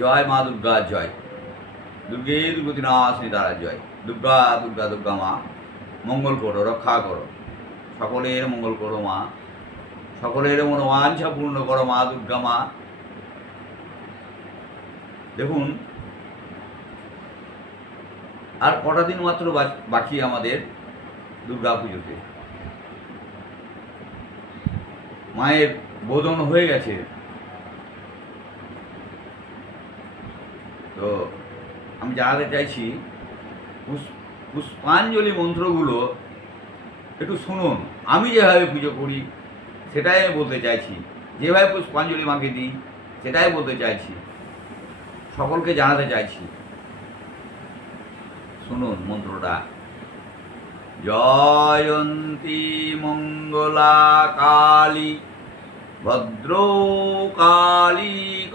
জয় মা দুর্গা জয়। দুর্গে দুর্গতি নাশিনী তারা জয়। দুর্গা দুর্গা দুর্গা মা, মঙ্গল করো, রক্ষা করো, সকলের মঙ্গল করো মা, সকলের মনোবাঞ্ছা পূর্ণ করো মা দুর্গা মা। দেখুন, আর কটা দিন মাত্র বাকি আমাদের দুর্গা পুজোতে। মায়ের বোধন হয়ে গেছে, তো আমি জানাতে চাইছি পুষ্পাঞ্জলি মন্ত্রগুলো একটু শুনুন। আমি যেভাবে পুজো করি সেটাই আমি বলতে চাইছি, যেভাবে পুষ্পাঞ্জলি মাকে দিই সেটাই বলতে চাইছি, সকলকে জানাতে চাইছি। শুনুন মন্ত্রটা। জয়ন্তী মঙ্গলা কালী ভদ্রকালী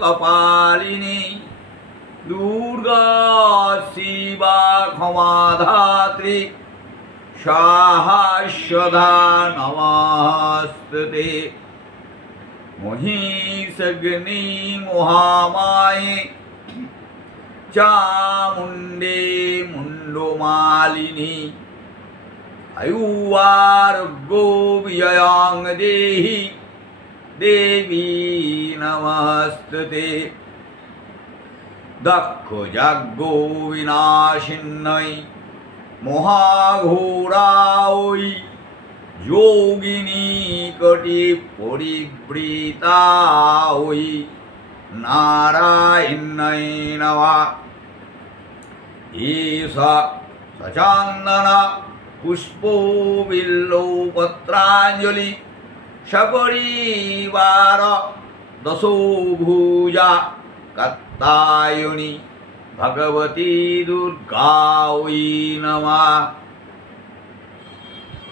কপালিনী দুর্গা শিবা ক্ষমাধাত্রী সাহাস্যধা নমস্তুতে। মহিষগ্নি মহামায়ে চামুণ্ডে মুণ্ডমালিনী আয়ুরারোগ্য বিজয়াং দেহি দেবী নমস্তুতে। দক্ষ যজ্ঞ বিনাশিন্যৈ মহাঘোরায় যোগিনী কটি পরিবৃতায় নারায়ণায় নমঃ। ঈশা সচন্দন পুষ্প বিল্লৌ পত্রাঞ্জলি সপরিবার দশভুজা কাত্যায়নী ভগবতী দুর্গাयै নমঃ।